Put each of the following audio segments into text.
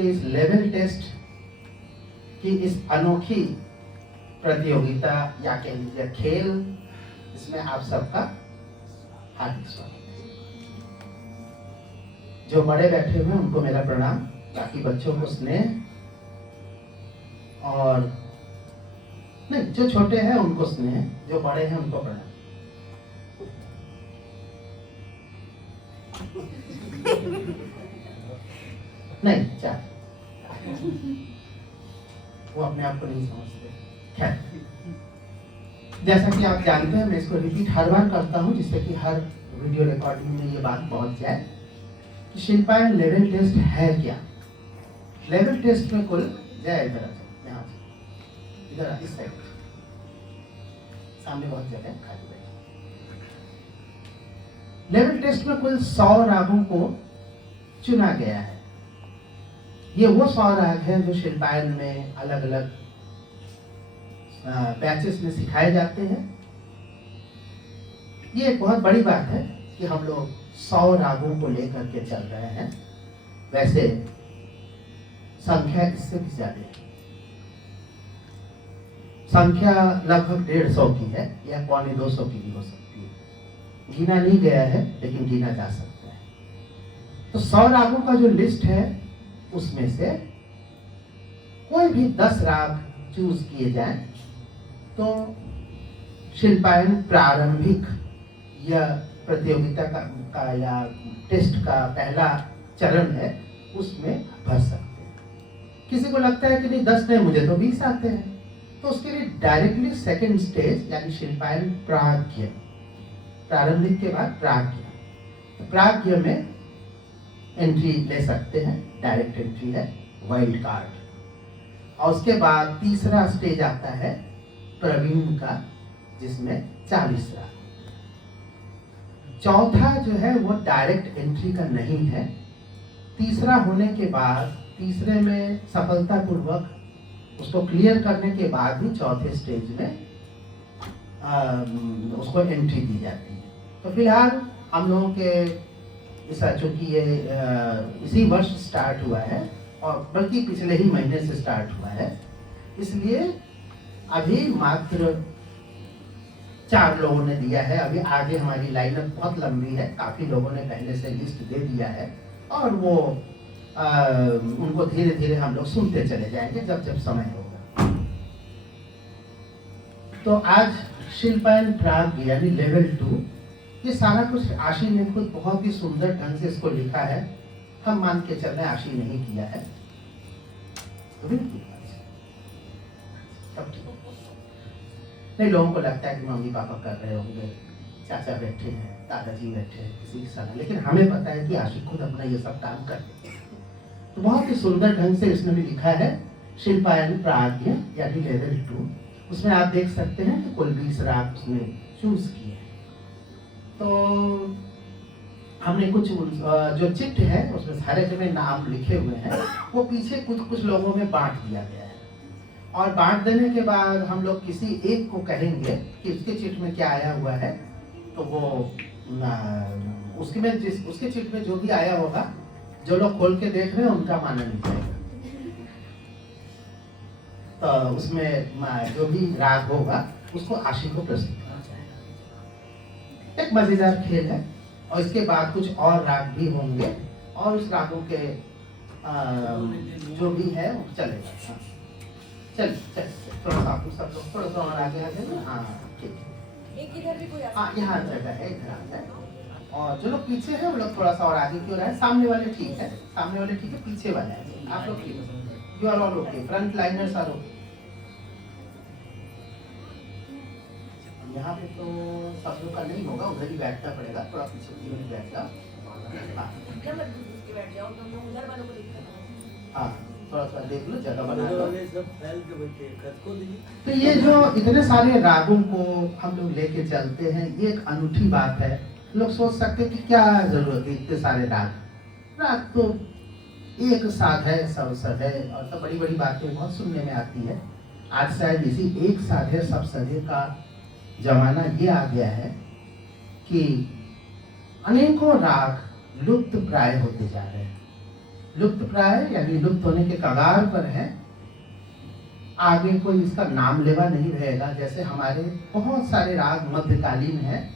के इस level test की इस अनोखी प्रतियोगिता या कह लीजिए खेल, इसमें आप सबका हार्दिक स्वागत है। जो बड़े बैठे हुए हैं उनको मेरा प्रणाम, बाकी बच्चों को स्नेह, और नहीं, जो छोटे हैं उनको स्नेह, जो बड़े हैं उनको प्रणाम। नहीं, चार वो अपने आप को नहीं समझते। खैर, जैसा कि आप जानते हैं, मैं इसको रिपीट हर बार करता हूं जिससे कि हर वीडियो रिकॉर्डिंग में ये बात पहुंच जाए कि शिल्पायन लेवल टेस्ट है क्या। लेवल टेस्ट में कुल जय इधर यहाँ से इधर इस साइड सामने बहुत जगह खाली बैठी। लेवल टेस्ट में कुल 100 रागों को चुना गया है। ये वो 100 राग हैं जो शिल्पायन में अलग अलग बैचेस में सिखाए जाते हैं। ये एक बहुत बड़ी बात है कि हम लोग 100 रागों को लेकर के चल रहे हैं। वैसे संख्या इससे भी ज्यादा है, संख्या लगभग 150 की है या 250 की भी हो सकती है। गिना नहीं गया है लेकिन गिना जा सकता है। तो 100 रागों का जो लिस्ट है उसमें से कोई भी 10 राग चूज किए जाएं तो शिल्पायन प्रारंभिक या प्रतियोगिता का या टेस्ट का पहला चरण है, उसमें भर सकते हैं। किसी को लगता है कि नहीं 10 नहीं, मुझे तो 20 आते हैं, तो उसके लिए डायरेक्टली सेकंड स्टेज यानी शिल्पायन प्राज्ञ, प्रारंभिक के बाद प्राज्ञ, तो प्राज्ञ में एंट्री ले सकते हैं। डायरेक्ट एंट्री है, वाइल्ड कार्ड। और उसके बाद तीसरा स्टेज आता है प्रवीण का, जिसमें 40 राग। चौथा जो है वो डायरेक्ट एंट्री का नहीं है। तीसरा होने के बाद, तीसरे में सफलतापूर्वक उसको क्लियर करने के बाद ही चौथे स्टेज में उसको एंट्री दी जाती है। तो फिलहाल हम लोगों के चूंकि ये इसी वर्ष स्टार्ट हुआ है और बल्कि पिछले ही महीने से स्टार्ट हुआ है, इसलिए अभी मात्र 4 लोगों ने दिया है। अभी आगे हमारी लाइनअप बहुत लंबी है, काफी लोगों ने पहले से लिस्ट दे दिया है और वो उनको धीरे धीरे हम लोग सुनते चले जाएंगे जब जब समय होगा। तो आज शिल्पायन प्राग यानी लेवल 2, ये सारा कुछ आशी ने खुद बहुत ही सुंदर ढंग से इसको लिखा है। हम मान के चल रहे हैं आशी नहीं किया है, तो नहीं, लोगों को लगता है कि मम्मी पापा कर रहे होंगे, चाचा बैठे हैं, दादाजी बैठे हैं, किसी की सलाह, लेकिन हमें पता है कि आशी खुद अपना ये सब काम करते हैं। तो बहुत ही सुंदर ढंग से इसने भी लिखा है शिल्पायन प्राज्ञ यानी लेवल 2। उसमें आप देख सकते हैं कि कुल 20 राग उसने चूज किए। तो हमने कुछ जो चिट है उसमें सारे जगह नाम लिखे हुए हैं, वो पीछे कुछ लोगों में बांट दिया गया है। और बांट देने के बाद हम लोग किसी एक को कहेंगे कि उसके चिट में क्या आया हुआ है, तो वो उसके चिट में जो भी आया होगा, जो लोग खोल के देख रहे हैं उनका मानना नहीं जाएगा। तो उसमें जो भी राग होगा उसको आशी को प्रस्तुत करना चाहिए। एक मजेदार खेल है। और इसके बाद कुछ और राग भी होंगे और उस रागों के जो भी है वो चलेगा। चल थोड़ा सा सब लोग थोड़ा सा और आगे आ जाए। हाँ ठीक है, एक इधर भी कोई यहाँ जगह है, इधर आता है। और जो लोग पीछे हैं वो लोग थोड़ा सा और आगे की ओर आए। सामने वाले ठीक है, सामने वाले ठीक है, पीछे वाले हैं आप लोग ठीक है। You are all okay, front liners are okay. यहाँ पे तो सब लोग का नहीं होगा, उधर ही बैठना पड़ेगा, थोड़ा पीछे की ओर बैठ जाओ। हाँ थोड़ा सा देख लो, जगह बना लो। तो ये जो इतने सारे रागों को हम लोग लेके चलते हैं, ये एक अनूठी बात है। लोग सोच सकते हैं कि क्या जरूरत है इतने सारे राग। राग तो एक साध है, सब सद है, और सब बड़ी बड़ी बातें बहुत सुनने में आती है। आज शायद इसी एक साधे सब सदे का जमाना ये आ गया है कि अनेकों राग लुप्त प्राय होते जा रहे हैं। लुप्त प्राय यानी लुप्त होने के कगार पर है। आगे कोई इसका नाम लेवा नहीं रहेगा। जैसे हमारे बहुत सारे राग मध्यकालीन है,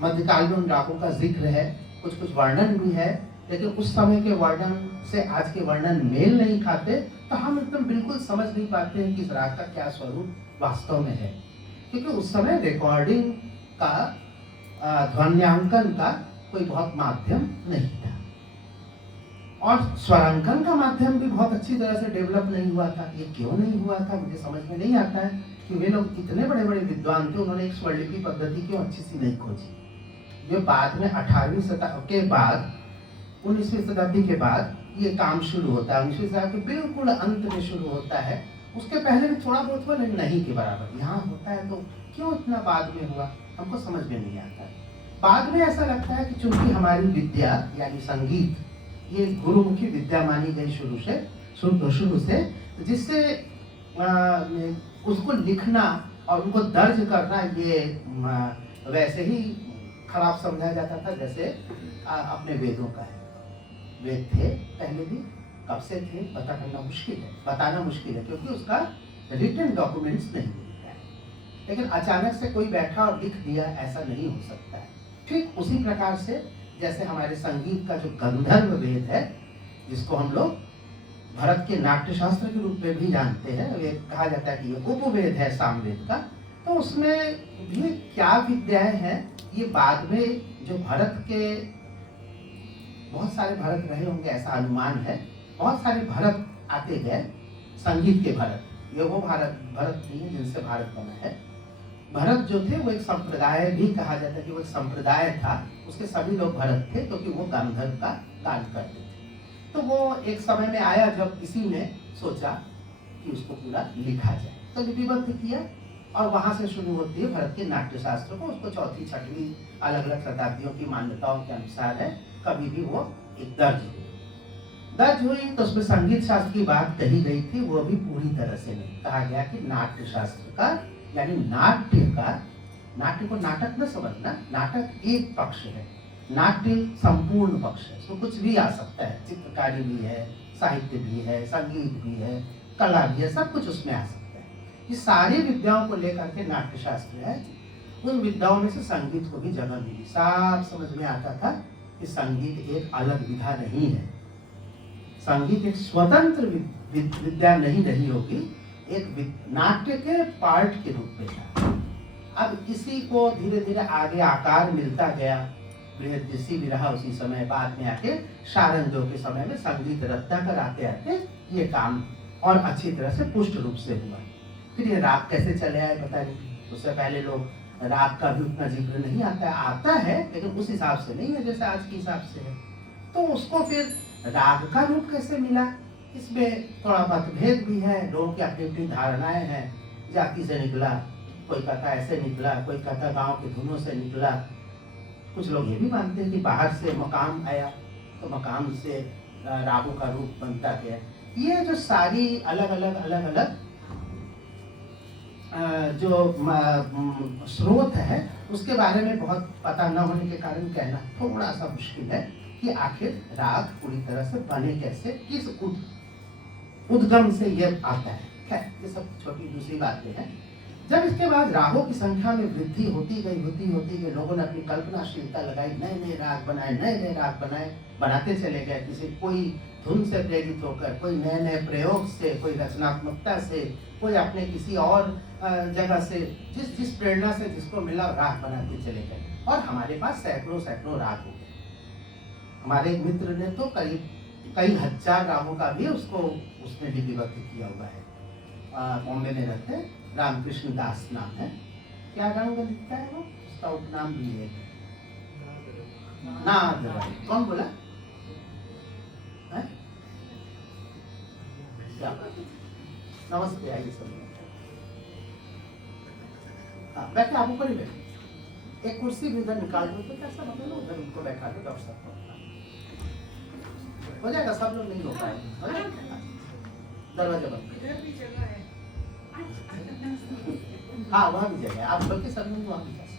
मध्यकाल में उन रागों का जिक्र है, कुछ कुछ वर्णन भी है, लेकिन उस समय के वर्णन से आज के वर्णन मेल नहीं खाते, तो हम एकदम बिल्कुल समझ नहीं पाते हैं कि इस राग का क्या स्वरूप वास्तव में है, क्योंकि उस समय रिकॉर्डिंग का ध्वन्यांकन का कोई बहुत माध्यम नहीं था, और स्वरांकन का माध्यम भी बहुत अच्छी तरह से डेवलप नहीं हुआ था। ये क्यों नहीं हुआ था मुझे समझ में नहीं आता है कि वे लोग इतने बड़े बड़े विद्वान थे, उन्होंने एक स्वरलिपि पद्धति क्यों अच्छी सी नहीं खोजी। ये बाद में 18वीं शताब्दी के बाद 19वीं शताब्दी के बाद ये काम शुरू होता है। 19वीं शताब्दी के बिल्कुल अंत में शुरू होता है, उसके पहले भी थोड़ा बहुत हुआ, नहीं के बराबर यहाँ होता है, तो क्यों इतना बाद में हुआ हमको समझ में नहीं आता है। बाद में ऐसा लगता है कि चूंकि हमारी विद्या यानी संगीत ये गुरुमुखी विद्या मानी गई शुरू से, जिससे उसको लिखना और उनको दर्ज करना ये वैसे ही खराब समझा जाता था जैसे अपने वेदों का है। वेद थे पहले भी, कब से थे पता करना मुश्किल है, बताना मुश्किल है, क्योंकि उसका रिटन डॉक्यूमेंट्स नहीं मिलता है। लेकिन अचानक से कोई बैठा और लिख दिया, ऐसा नहीं हो सकता है। ठीक उसी प्रकार से जैसे हमारे संगीत का जो गंधर्व वेद है, जिसको हम लोग भरत के नाट्यशास्त्र के रूप में भी जानते हैं, ये कहा जाता है कि ये उपवेद है सामवेद का, तो उसमें भी क्या विद्याएं हैं ये बाद में जो भरत के बहुत सारे भरत रहे होंगे ऐसा अनुमान है, बहुत सारे भरत आते गए, संगीत के भरत, ये वो भरत नहीं है जिनसे भारत बना है। भरत जो थे वो एक संप्रदाय भी कहा जाता है कि वो एक संप्रदाय था, उसके सभी लोग भरत थे क्योंकि वो गांधर्व का काल करते थे। तो वो एक समय में आया जब किसी ने सोचा कि उसको पूरा लिखा जाए, तो लिपिबद्ध किया, और वहां से शुरू होती है भरत के नाट्यशास्त्र को। उसको चौथी छठवीं अलग अलग शताब्दियों की मान्यताओं के अनुसार है, कभी भी वो एक दर्ज हुई तो उसमें संगीत शास्त्र की बात कही गई थी, वो भी पूरी तरह से नहीं। कहा गया कि नाट्य शास्त्र का यानी नाट्य को नाटक न समझना, नाटक एक पक्ष है, नाट्य संपूर्ण पक्ष है, उसमें कुछ भी आ सकता है, चित्रकारी भी है, साहित्य भी है, संगीत भी है, कला भी है, सब कुछ उसमें आ सकता है। ये सारी विद्याओं को लेकर के नाट्य शास्त्र है। उन विद्याओं में से संगीत को भी जगह मिली, साफ समझ में आता था कि संगीत एक अलग विधा नहीं है, संगीत एक स्वतंत्र विद्या नहीं रही होगी, एक नाट्य के पार्ट के रूप में था। अब इसी को धीरे धीरे आगे आकार मिलता गया। बृहदृषि भी रहा उसी समय, बाद में आके शारंगदेव के समय में संगीत रत्नाकर आते आते ये काम और अच्छी तरह से पुष्ट रूप से हुआ। फिर ये राग कैसे चले आए पता नहीं, उससे पहले लोग राग का भी उतना जिक्र नहीं आता है, लेकिन उस हिसाब से नहीं है जैसे आज के हिसाब से है। तो उसको फिर राग का रूप कैसे मिला, इसमें थोड़ा मतभेद भी है, लोगों की अपनी अपनी धारणाएं हैं। जाति से निकला, कोई कहता ऐसे निकला, कोई कहता गांव के धुनों से निकला। कुछ लोग ये भी मानते हैं कि बाहर से मकाम आया, तो मकाम से रागों का रूप बनता गया। ये जो सारी अलग अलग जो स्रोत है उसके बारे में बहुत पता न होने के कारण कहना थोड़ा सा मुश्किल है कि आखिर राग पूरी तरह से बने कैसे, किस उद्गम से ये आता है। खैर ये सब छोटी दूसरी बातें हैं। जब इसके बाद रागों की संख्या में वृद्धि होती गई, लोगों ने अपनी कल्पनाशीलता लगाई, नए राग बनाए, बनाते चले गए। किसी कोई धुन से प्रेरित होकर, कोई नए प्रयोग से, कोई रचनात्मकता से, कोई अपने किसी और जगह से, जिस प्रेरणा से जिसको मिला राग बनाते चले गए। और हमारे पास सैकड़ों राग हो गए। हमारे एक मित्र ने तो करीब कई हजार रागों का भी उसने लिपिबद्ध किया हुआ है। बॉम्बे में रहते हैं, रामकृष्ण दास नाम है। क्या रंग लिखता है वो, उसका उपनाम भी है नाद। कौन बोला है? क्या? नमस्ते, आइए सब बैठे, आप ऊपर ही बैठे। एक कुर्सी भी उधर निकाल दो तो कैसा मतलब उधर उनको बैठा दो, डॉक्टर साहब हो जाएगा, सब लोग नहीं हो पाएंगे। दरवाजा बंद, हाँ वहाँ भी जगह, आप बल्कि सब लोग वहाँ भी जा सकते।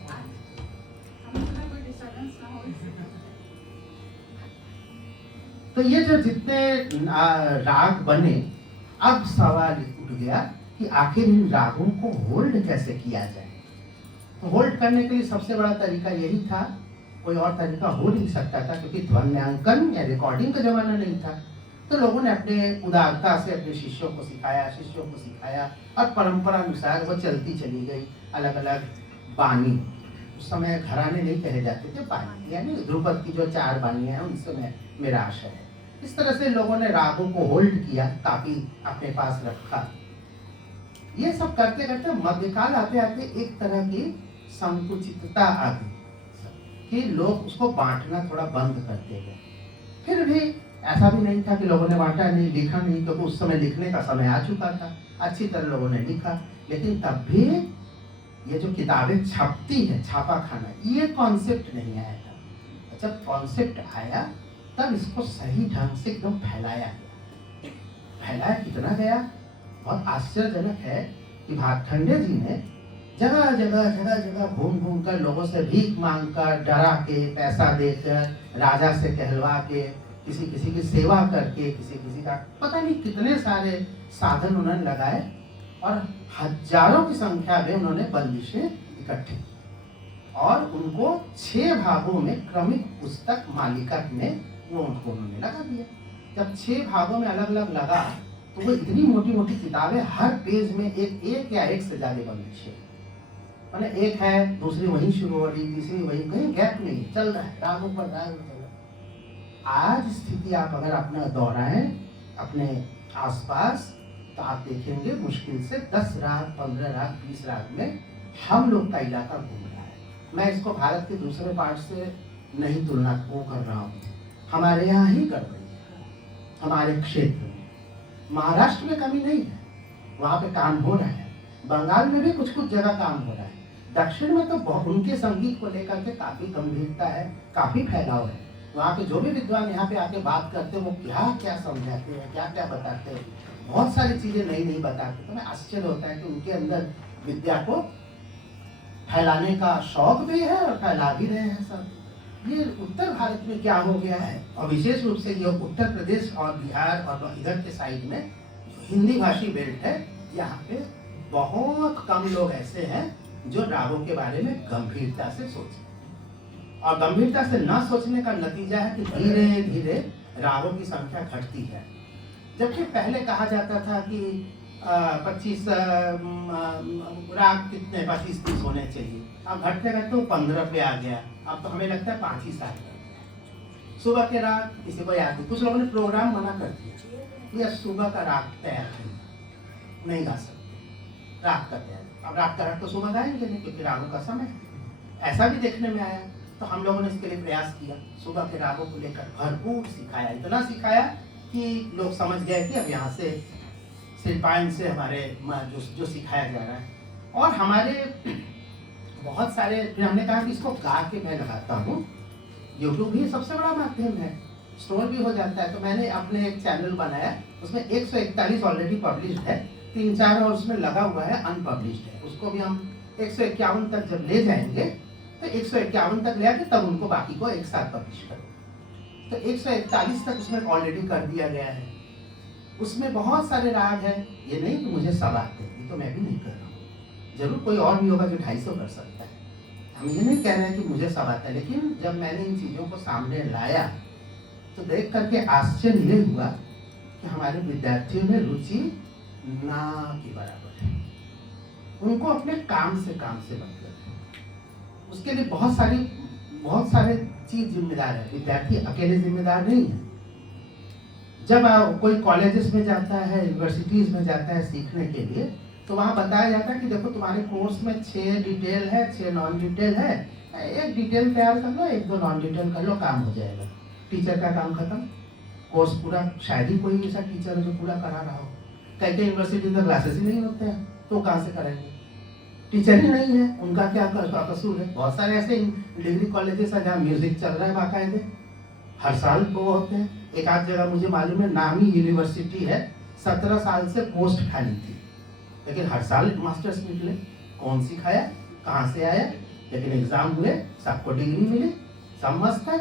तो ये जो जितने राग बने, अब सवाल उठ गया कि आखिर इन रागों को होल्ड कैसे किया जाए। तो होल्ड करने के लिए सबसे बड़ा तरीका यही था, कोई और तरीका हो नहीं सकता था, क्योंकि ध्वन्यांकन या रिकॉर्डिंग का जमाना नहीं था। तो लोगों ने अपने उदारता से अपने शिष्यों को सिखाया और परंपरा अनुसार वो चलती चली गई। अलग अलग बानी, उस समय घराने नहीं कहे जाते थे, बानी यानी ध्रुपद की जो 4 बानियां हैं उनसे मेरा आशय है। इस तरह से लोगों ने रागों को होल्ड किया, काफी अपने पास रखा। ये सब करते करते मध्यकाल आते आते एक तरह की संकुचितता आ गई कि लोग उसको बांटना थोड़ा बंद करते गए। फिर भी ऐसा भी नहीं था कि लोगों ने बांटा नहीं, लिखा नहीं, क्योंकि उस समय लिखने का समय आ चुका था, अच्छी तरह लोगों ने लिखा। लेकिन तब भी ये जो किताबें छपती है, छापा खाना, ये कॉन्सेप्ट नहीं आया था। जब कॉन्सेप्ट आया तब इसको सही ढंग से एकदम फैलाया गया। फैलाया कितना गया, बहुत आश्चर्यजनक है कि भातखंडे जी ने जगह जगह घूम घूम कर लोगों से भीख मांग कर, डरा के, पैसा देकर, राजा से कहलवा के, किसी किसी की सेवा करके, किसी किसी का पता नहीं कितने सारे साधन उन्होंने लगाए और हजारों की संख्या में उन्होंने बंदिशें इकट्ठी और उनको 6 भागों में क्रमिक पुस्तक मालिका में वो उनको उन्होंने लगा दिया। जब 6 भागों में अलग अलग लगा तो वो इतनी मोटी मोटी किताबें, हर पेज में एक या एक से ज्यादा बंदिशें, मैंने एक है, दूसरी वहीं शुरू हो रही, तीसरी वहीं, कहीं गैप नहीं, चल रहा है, रागों पर राग चल रहा है। आज स्थिति आप अगर अपना दोहराएं अपने आसपास तो आप देखेंगे मुश्किल से 10 राग, 15 राग, 20 राग में हम लोग का इलाका घूम रहा है। मैं इसको भारत के दूसरे पार्ट से नहीं तुलना वो कर रहा हूँ, हमारे यहाँ ही कर रही है, हमारे क्षेत्र में। महाराष्ट्र में कमी नहीं है, वहाँ पे काम हो रहा है, बंगाल में भी कुछ कुछ जगह काम हो रहा है, दक्षिण में तो उनके संगीत को लेकर के काफी गंभीरता है, काफी फैलाव है। वहाँ पे जो भी विद्वान यहाँ पे आके बात करते हैं वो क्या क्या समझाते हैं, क्या क्या बताते हैं, बहुत सारी चीजें नई नई बताते हैं। तो मैं आश्चर्य होता है कि उनके अंदर विद्या को फैलाने का शौक भी है और फैला भी रहे हैं सब। ये उत्तर भारत में क्या हो गया है, और विशेष रूप से ये उत्तर प्रदेश और बिहार और इधर के साइड में जो हिंदी भाषी बेल्ट है, यहाँ पे बहुत कम लोग ऐसे हैं जो रागों के बारे में गंभीरता से सोचें। और गंभीरता से न सोचने का नतीजा है कि धीरे धीरे रागों की संख्या घटती है। जबकि पहले कहा जाता था कि 25 राग कितने 25-30 होने चाहिए, अब घटते घटते वो 15 पे आ गया। अब तो हमें लगता है 5 ही 7 सुबह के राग किसी को याद नहीं, कुछ लोगों ने प्रोग्राम मना कर दिया, ये सुबह का राग तैयार नहीं गा सकते, राग का तैयार। अब राग का राग तो सुबह गाएंगे नहीं क्योंकि रागों का समय, ऐसा भी देखने में आया। तो हम लोगों ने इसके लिए प्रयास किया, सुबह के रागों को लेकर भरपूर सिखाया, इतना सिखाया कि लोग समझ गए कि अब यहाँ से शिल्पायन से हमारे जो सिखाया जा रहा है। और हमारे बहुत सारे, फिर हमने कहा कि इसको गा के मैं लगाता हूँ, यूट्यूब ही सबसे बड़ा माध्यम है, स्टोर भी हो जाता है। तो मैंने अपने एक चैनल बनाया, उसमें 141 ऑलरेडी पब्लिश्ड है, 3-4 और उसमें लगा हुआ है अनपब्लिश्ड है। उसको भी हम 151 तक जब ले जाएंगे तो 151 तक ले आके तब उनको बाकी को एक साथ पब्लिश करो। तो 141 तक उसमें ऑलरेडी कर दिया गया है। उसमें बहुत सारे राग हैं, ये नहीं कि मुझे सब आते हैं, ये तो मैं भी नहीं कर रहा हूँ, जरूर कोई और भी होगा जो 250 कर सकता है। हम ये नहीं कह रहे हैं कि मुझे सब आता है, लेकिन जब मैंने इन चीज़ों को सामने लाया तो देख करके आश्चर्य ये हुआ कि हमारे विद्यार्थियों में रुचि ना के बराबर है। उनको अपने काम से मतलब है, उसके लिए बहुत सारे चीज जिम्मेदार है। विद्यार्थी अकेले जिम्मेदार नहीं है। जब कोई कॉलेजेस में जाता है, यूनिवर्सिटीज में जाता है सीखने के लिए, तो वहाँ बताया जाता है कि देखो तुम्हारे कोर्स में 6 डिटेल है, 6 नॉन डिटेल है, एक डिटेल तैयार कर लो, 1-2 नॉन डिटेल कर लो, काम हो जाएगा, टीचर का काम खत्म, कोर्स पूरा। शायद ही कोई ऐसा टीचर है जो पूरा करा रहा हो। कई यूनिवर्सिटी में क्लासेस ही नहीं होते हैं, तो कहाँ से करेंगे, टीचर ही नहीं है, उनका क्या कसूर है। बहुत सारे ऐसे डिग्री कॉलेजेस है जहाँ म्यूजिक चल रहा है बाकायदे, हर साल वो होते हैं। एक आध जगह मुझे मालूम है, नामी यूनिवर्सिटी है, 17 साल से पोस्ट खाली थी, लेकिन हर साल मास्टर्स निकले। कौन सिखाया, कहाँ से आया, लेकिन एग्जाम हुए, सबको डिग्री मिली, सब मस्त है।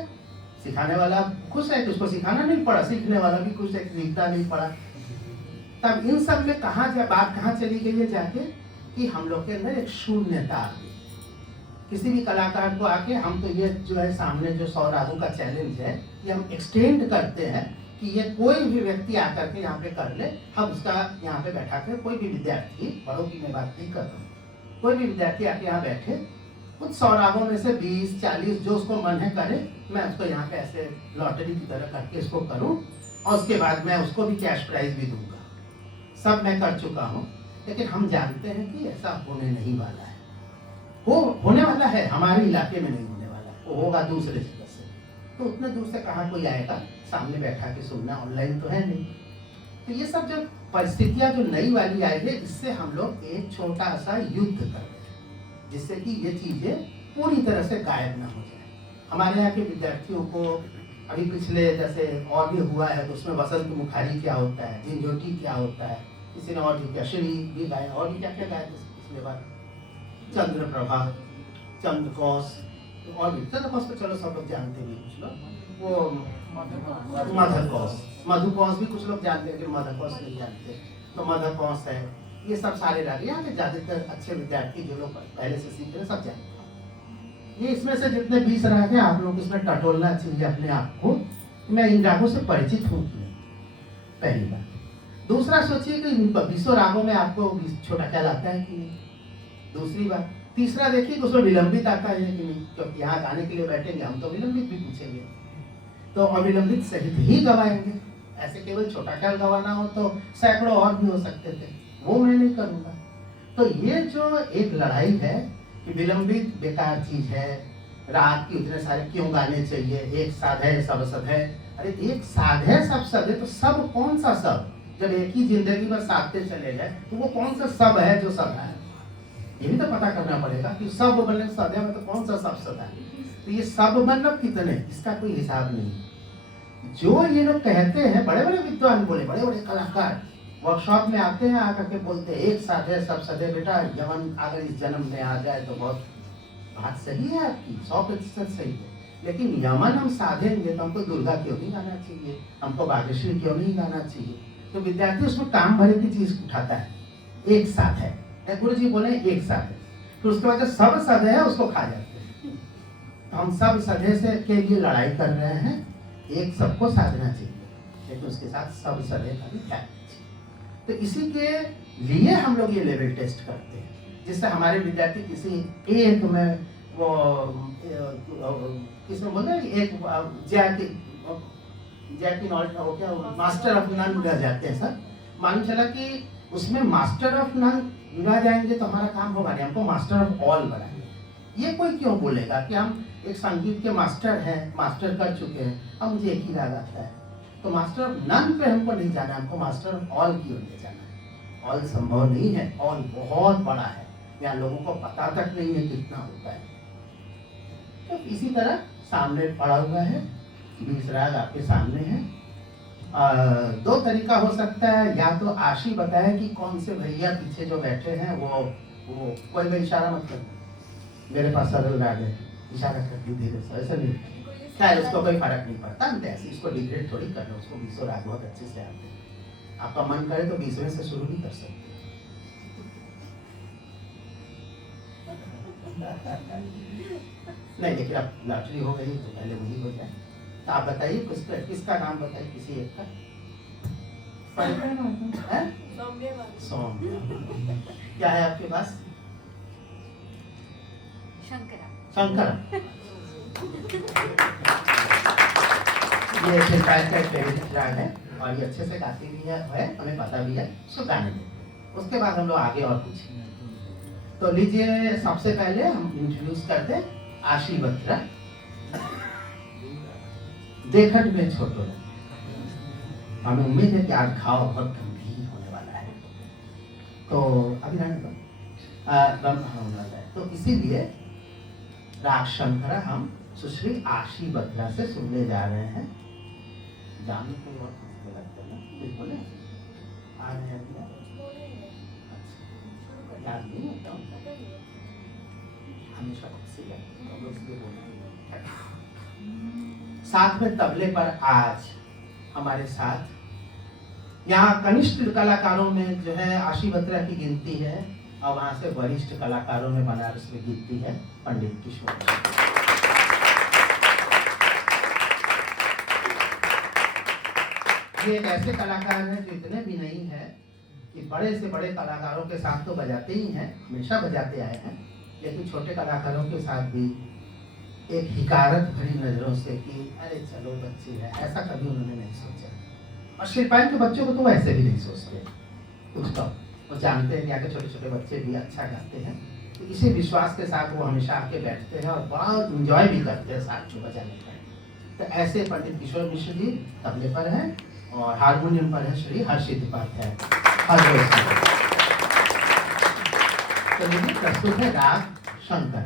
सिखाने वाला खुश है कि उसको सिखाना नहीं पड़ा, सीखने वाला भी खुश है कि सीखना नहीं पड़ा। तब इन सब में बात कहाँ चली गई है जाके कि हम लोग के अंदर एक शून्यता आ गई। किसी भी कलाकार को आके हम तो ये जो है सामने जो 100 रागों का चैलेंज है ये हम एक्सटेंड करते हैं कि ये कोई भी व्यक्ति आकर के यहाँ पे कर ले, हम उसका यहाँ पे बैठा कर, कोई भी विद्यार्थी, बड़ों की मैं बात नहीं कर रहा हूँ, कोई भी विद्यार्थी आके यहाँ बैठे, कुछ 100 रागों में से 20-40 जो उसको मन है करे, मैं उसको यहाँ पे ऐसे लॉटरी की तरह करके इसको करूँ और उसके बाद मैं उसको भी कैश प्राइज भी दूंगा। सब मैं कर चुका हूँ, लेकिन हम जानते हैं कि ऐसा होने नहीं वाला है। होने वाला है, हमारे इलाके में नहीं होने वाला, वो होगा दूसरे जगह से। तो उतने दूर से कहाँ कोई आएगा सामने बैठा के सुनना, ऑनलाइन तो है नहीं। तो ये सब जो परिस्थितियां जो नई वाली आई है, इससे हम लोग एक छोटा सा युद्ध कर रहे हैं, जिससे कि ये चीजें पूरी तरह से गायब ना हो जाए। हमारे यहाँ के विद्यार्थियों को अभी पिछले जैसे और भी हुआ है, तो उसमें वसंत मुखारी क्या होता है, झिंझोटी क्या होता है, किसी ने और भी क्या श्री भी गाया, और भी क्या क्या गाया पिछले बार, चंद्र प्रभा, चंद्रकोश, और भी चंद्रकोश तो चलो सब लोग जानते भी, कुछ लोग वो मधुकोश, मधुकोश भी कुछ लोग जानते हैं, मधुकोश नहीं जानते, तो मधुकोश है। ये सब सारे राग यहाँ के ज्यादातर अच्छे विद्यार्थी जो लोग पहले से सीख रहे सब जानते हैं। ये इसमें से जितने 20 राग हैं आप लोग इसमें टटोलना चाहिए अपने आप को, मैं इन रागों से परिचित हूँ, पहली बात। दूसरा सोचिए कि 20 रागों में आपको छोटा ख्याल आता है कि नहीं, दूसरी बात। तीसरा देखिए कि उसमें विलंबित आता है कि नहीं, क्योंकि यहाँ गाने के लिए बैठेंगे हम तो विलंबित भी पूछेंगे, तो अविलंबित सहित ही गवाएंगे। ऐसे केवल छोटा ख्याल गवाना हो तो सैकड़ों और भी हो सकते थे, वो मैं नहीं करूंगा। तो ये जो एक लड़ाई है कि विलंबित बेकार चीज है, राग की उतने सारे क्यों गाने चाहिए, एक साध है सब सद है। अरे एक साध है सब सद है, तो सब कौन सा सब, जब एक ही जिंदगी में साधते चले गए तो वो कौन सा सब है जो सब है, ये भी तो पता करना पड़ेगा कि सब बने सदा में तो कौन सा सब सदा है। तो ये सब मतलब कितने, इसका कोई हिसाब नहीं। जो ये लोग कहते हैं, बड़े बड़े विद्वान बोले, बड़े बड़े कलाकार वर्कशॉप में आते हैं, आकर के बोलते हैं एक साथ है सब सदे, बेटा यमन अगर इस जन्म में आ जाए तो बहुत बात सही है आपकी, 100% सही है, लेकिन यमन हम साधेंगे तो हमको दुर्गा क्यों नहीं गाना चाहिए, हमको बागेश्वरी क्यों नहीं गाना चाहिए। तो विद्यार्थी उसमें काम भरे की चीज उठाता है, एक साथ है, गुरु जी बोले एक साथ है, तो उसके बाद सब सदे है उसको खा जाते हैं। तो हम सब सदे से के लिए लड़ाई कर रहे हैं, एक सबको साधना चाहिए, लेकिन उसके साथ सब सदे का भी ख्याल चाहिए। तो इसी के लिए हम लोग ये लेवल टेस्ट करते हैं, जिससे हमारे विद्यार्थी किसी एक में वो किसमें बोलते हैं एक जैकी नॉलेज हो क्या, मास्टर ऑफ नन रह जाते हैं सर। मालूम चला कि उसमें मास्टर ऑफ नन रह जाएंगे तो हमारा काम होगा नहीं, हमको मास्टर ऑफ ऑल बनाएंगे। ये कोई क्यों बोलेगा कि हम एक संगीत के मास्टर हैं, मास्टर कर चुके हैं, अब मुझे एक ही राग आता है, तो मास्टर ऑफ नन पे हमको नहीं जाना, हमको मास्टर ऑफ ऑल की ओर ले जाना है। ऑल संभव नहीं है, ऑल बहुत बड़ा है, यहाँ लोगों को पता तक नहीं है कितना होता है। तो इसी तरह सामने पड़ा हुआ है, 20 राग आपके सामने है। दो तरीका हो सकता है, या तो आशी बताए कि कौन से भैया पीछे जो बैठे हैं वो कोई भी इशारा मत करना, मेरे पास सरल राग है, इशारा कर धीरे से, ऐसा नहीं, खैर उसको कोई फर्क नहीं पड़ता, ऐसे इसको डिग्रेड थोड़ी करना, उसको 20 राग बहुत अच्छे से आते हैं। आपका मन करे तो 20वें से शुरू भी कर सकते नहीं, लेकिन अब लॉटरी हो गई तो पहले वही हो जाए। तो आप बताइए किसका नाम बताइए, किसी एक का। सौम्य, क्या है आपके पास? शंकर। ये शिकायत का फेवरेट राग है और ये अच्छे से गाती भी है, हमें पता भी है, उसको गाने देते। उसके बाद हम लोग आगे और पूछेंगे। तो लीजिए सबसे पहले हम इंट्रोड्यूस करते हैं आशी बत्रा, देखट में छोटो। हमें उम्मीद है कि आज घाव बहुत गंभीर होने वाला है, तो अभी रहने दो, होने वाला है। तो इसीलिए राग शंकरा हम सुश्री आशी बत्रा से सुनने जा रहे हैं। जाने को और लगता है ना, बिल्कुल आ रहे हैं भैया, याद नहीं होता हमेशा से बोलना। साथ में तबले पर आज हमारे साथ यहाँ कनिष्ठ कलाकारों में जो है आशी बत्रा की गिनती है और वहां से वरिष्ठ कलाकारों में बनारस में गिनती है पंडित किशोर जी। ये एक ऐसे कलाकार हैं जो इतने भी नहीं है कि बड़े से बड़े कलाकारों के साथ तो बजाते ही हैं, हमेशा बजाते आए हैं, लेकिन छोटे कलाकारों के साथ भी एक हिकारत भरी नजरों से कि अरे चलो बच्चे है, ऐसा कभी उन्होंने नहीं सोचा। और शिल्पायन के बच्चों को तो वैसे भी नहीं सोचते कुछ तो वो जानते हैं यहाँ के छोटे छोटे बच्चे भी अच्छा गाते हैं, तो इसी विश्वास के साथ वो हमेशा आके बैठते हैं और बहुत इंजॉय भी करते हैं साथ में बजाने का। तो ऐसे पंडित किशोर मिश्र जी तबले पर हैं और हारमोनियम पर है श्री हर्षित उपाध्याय। तो प्रस्तुत है राग शंकर।